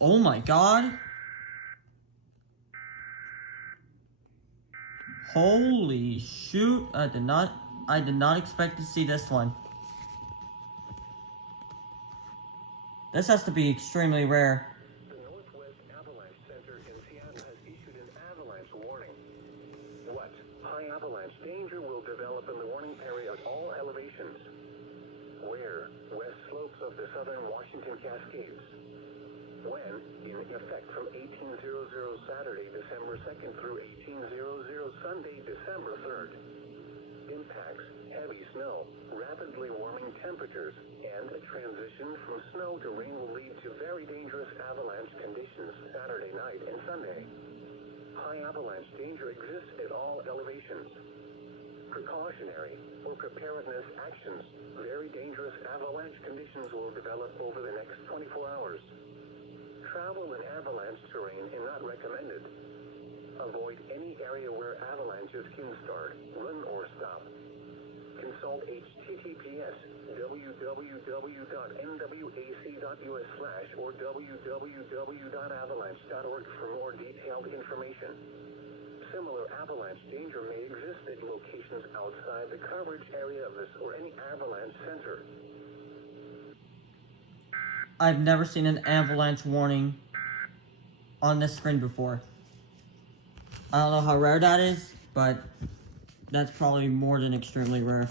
Oh my god. Holy shoot, I did not expect to see this one. This has to be extremely rare. The Northwest Avalanche Center in Seattle has issued an avalanche warning. What? High avalanche danger will develop in the warning area at all elevations. Where? West slopes of the southern Washington Cascades. When? In effect from 1800 Saturday, December 2nd through 1800 Sunday, December 3rd. Impacts, heavy snow, rapidly warming temperatures, and a transition from snow to rain will lead to very dangerous avalanche conditions Saturday night and Sunday. High avalanche danger exists at all elevations. Precautionary or preparedness actions. Very dangerous avalanche conditions will develop over the next 24 hours. Travel in avalanche terrain is not recommended. Avoid any area where avalanches can start, run, or stop. Consult https://www.nwac.us/ or www.avalanche.org for more detailed information. Similar avalanche danger may exist at locations outside the coverage area of this or any avalanche center. I've never seen an avalanche warning on this screen before. I don't know how rare that is, but that's probably more than extremely rare.